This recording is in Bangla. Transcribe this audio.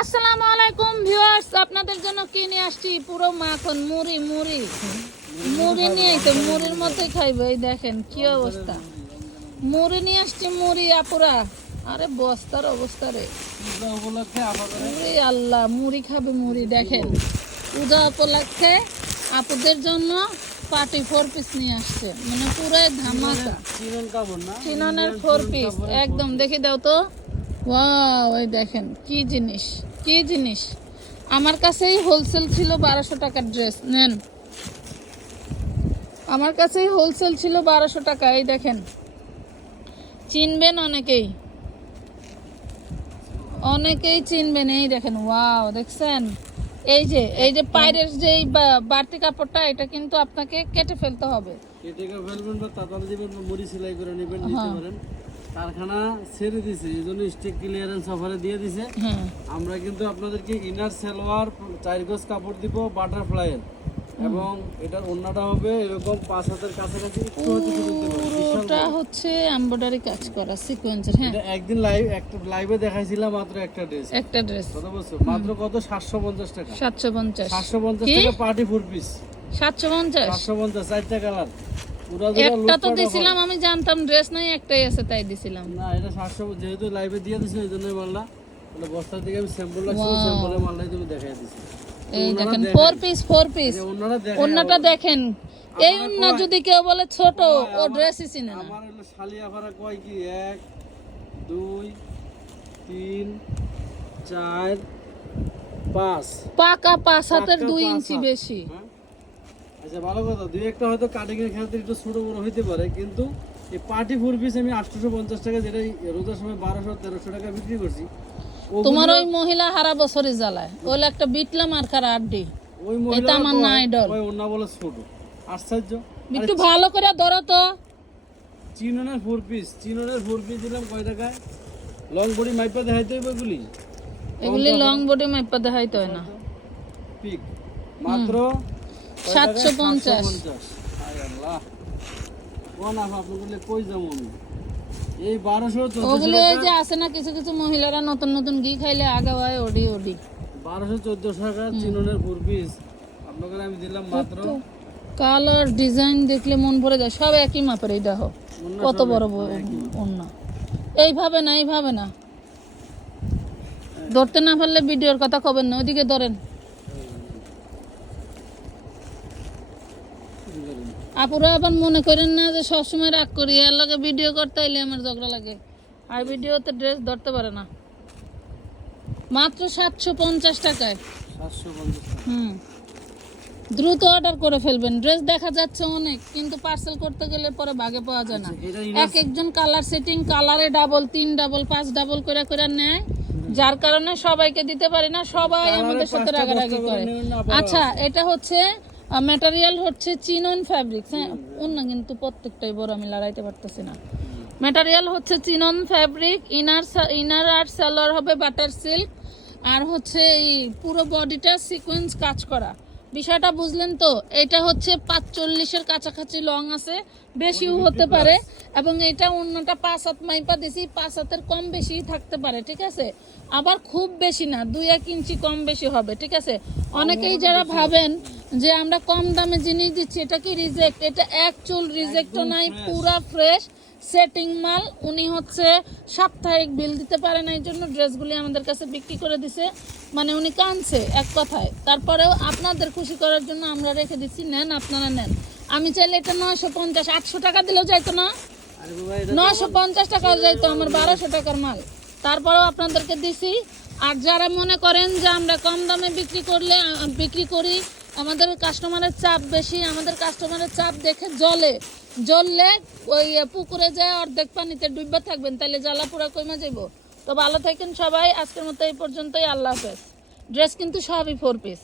আসসালামু আলাইকুম ভিউয়ার্স আপনাদের জন্য কি নিয়ে আসছি? পুরো মাখন মুড়ি মুড়ি। মুড়ি নিয়ে তো মুড়ির মতোই খাইবে এই দেখেন কি অবস্থা। মুড়ি নিয়ে আসছি মুড়ি আপুরা। আরে বস্তার অবস্থা রে। মুড়ি আল্লাহ মুড়ি খাবে মুড়ি দেখেন। পূজা উপলক্ষে আপুদের জন্য পার্টি ফোর পিস নিয়ে আসছে। মানে পুরো ধামাকা। চিননের ফোর পিস একদম। দেখে দাও তো। ওয়াও এই দেখেন কি জিনিস কি জিনিস। আমার কাছেই হোলসেল ছিল বারোশো টাকার ড্রেস নেন। আমার কাছেই হোলসেল ছিল বারোশো টাকা এই দেখেন। চিনবেন অনেকেই। অনেকেই চিনবেন এই দেখেন ওয়াও দেখছেন? এই যে এই যে পায়ের যে বাড়তি কাপড়টা এটা কিন্তু আপনাকে কেটে ফেলতে হবে। কেটে ফেলবেন বা তাতালে দিবেন মুড়ি সেলাই করে নেবেন নিতে পারেন। কারখানা ছেড়ে দিছে এই জন্য স্টেক ক্লিয়ারেন্স অফারে দিয়ে দিছে। আমরা কিন্তু আপনাদেরকে ইনার সালোয়ার চার গজ কাপড় দিব বাটারফ্লাইয়ের এবং এটার ওন্নাটা হবে এরকম পাঁচ হাতের কাছাকাছি একটু পুরোটা হচ্ছে এমব্রয়ডারি কাজ করা সিকোয়েন্সের হ্যাঁ। একদিন লাইভ একটা লাইভে দেখাইছিলাম মাত্র একটা ড্রেস একটা ড্রেস কত বলছো মাত্র কত? সাতশো পঞ্চাশ টাকা। সাতশো পঞ্চাশ। সাতশো পঞ্চাশ কি? টাকা পার্টি ফুড পিস সাতশো পঞ্চাশ? সাতশো পঞ্চাশ চারটা কালার একটা তো দিছিলাম আমি জানতাম ড্রেস নাই একটাই আছে তাই দিছিলাম। না এটা সাতশো যেহেতু লাইভে দিয়ে দিছে এই জন্যই মাল্লা মানে বস্তার দিকে আমি স্যাম্পল লাগছিল স্যাম্পলের মাল্লাই তুমি দেখাই দিছি। এই দেখেন ফোর পিস ফোর পিস অন্যটা দেখেন। এই অন্য যদি কেউ বলে ছোট ও ড্রেসই চিনে না। আমার হলো শালিয়া ভাড়া কয় কি? এক দুই তিন চার পাঁচ। পাকা পাঁচ হাতের দুই ইঞ্চি বেশি। হ্যাঁ? আচ্ছা ভালো কথা। দুই একটা হয়তো কাটিং এর ক্ষেত্রে একটু ছোট বড় হইতে পারে কিন্তু এই পার্টি ফুল পিস আমি আটশোশো পঞ্চাশ টাকা যেটা রোজার সময় বারোশো তেরোশো টাকা বিক্রি করছি তোমার ওই মহিলা হারা বছরই জ্বালায়। ওইলে একটা বিটলাম আর খারা আড্ডি। ওই মহিলা আমার না idol। ওই ওনা বলে ছোট। আশ্চর্য। একটু ভালো করে ধরো তো। চিননের ফোর পিস চিননের ফোর পিস দিলাম কয় টাকায়? লং বডি মাইপা দেখাইতে হইবে এগুলি? এগুলি লং বডি মাইপা দেখাইতে হয় না। পিক মাত্র সাতশো পঞ্চাশ। 750 আল্লাহ কোন আপ আপনাগুলো কই যাব আমি এই বারোশো ওগুলি যে আছে না কিছু কিছু মহিলারা নতুন নতুন ঘি খাইলে আগা হয় ওডি ওডি। বারোশো চোদ্দশো টাকা চিননের ফোর পিস আপনাকে আমি দিলাম মাত্র কালার ডিজাইন দেখলে মন ভরে যায় সব একই মাপের এই দেখো কত বড় বড় এইভাবে না এইভাবে না। ধরতে না পারলে ভিডিওর কথা কবেন না ওইদিকে ধরেন। আপুরা আবার মনে করেন না যে সবসময় রাগ করি এর লগে ভিডিও করতে এলে আমার ঝগড়া লাগে। আর ভিডিওতে ড্রেস ধরতে পারে না। মাত্র সাতশো পঞ্চাশ টাকায়। হুম। দ্রুত অর্ডার করে ফেলবেন। ড্রেস দেখা যাচ্ছে অনেক কিন্তু পার্সেল করতে গেলে পরে ভাগে পাওয়া যায় না। এক একজন কালার সেটিং কালারে ডাবল তিন ডাবল পাঁচ ডাবল করে করে নেয়। যার কারণে সবাইকে দিতে পারি না সবাই আমাদের সাথে রাগারাগি করে আচ্ছা এটা হচ্ছে ম্যাটেরিয়াল হচ্ছে চিনন ফ্যাব্রিক্স হ্যাঁ? অন্য কিন্তু প্রত্যেকটাই বড়, আমি লড়াইতে পারতেছি না। ম্যাটেরিয়াল হচ্ছে চিনন ফ্যাব্রিক ইনার ইনার আর সেলার হবে বাটার সিল্ক আর হচ্ছে এই পুরো বডিটা সিকোয়েন্স কাজ করা। বিষয়টা বুঝলেন তো? এটা হচ্ছে পাঁচচল্লিশের কাছাকাছি লং আছে, বেশিও হতে পারে এবং এটা অন্যটা পাঁচ হাত মাইপা দিছি, পাঁচ হাতের কম বেশি থাকতে পারে, ঠিক আছে? আবার খুব বেশি না, দুই এক ইঞ্চি কম বেশি হবে, ঠিক আছে? অনেকেই যারা ভাবেন যে আমরা কম দামে জিনিস দিচ্ছি, এটা কি রিজেক্ট এটা এক চুল রিজেক্টও নাই, পুরা ফ্রেশ সেটিং মাল উনি হচ্ছে সাপ্তাহিক বিল দিতে পারে না এই জন্য ড্রেসগুলি আমাদের কাছে বিক্রি করে দিছে। মানে উনি কানছে এক কথায়। তারপরেও আপনাদের খুশি করার জন্য আমরা রেখে দিচ্ছি নেন আপনারা নেন। আমি চাইলে এটা নয়শো পঞ্চাশ আটশো টাকা দিলেও যাইতো না। নয়শো পঞ্চাশ টাকা যাইতো আমার বারোশো টাকার মাল। তারপরেও আপনাদেরকে দিছি। আর যারা মনে করেন যে আমরা কম দামে বিক্রি করলে বিক্রি করি আমাদের কাস্টমারের চাপ বেশি আমাদের কাস্টমারের চাপ দেখে জলে জ্বললে ওই পুকুরে যায় অর্ধেক পানিতে ডুববা থাকবেন তাহলে জ্বালা পুরা কমে যাইব। তো ভালো থাকেন সবাই, আজকের মতো এই পর্যন্তই, আল্লাহ হাফেজ। ড্রেস কিন্তু সবই ফোর পিস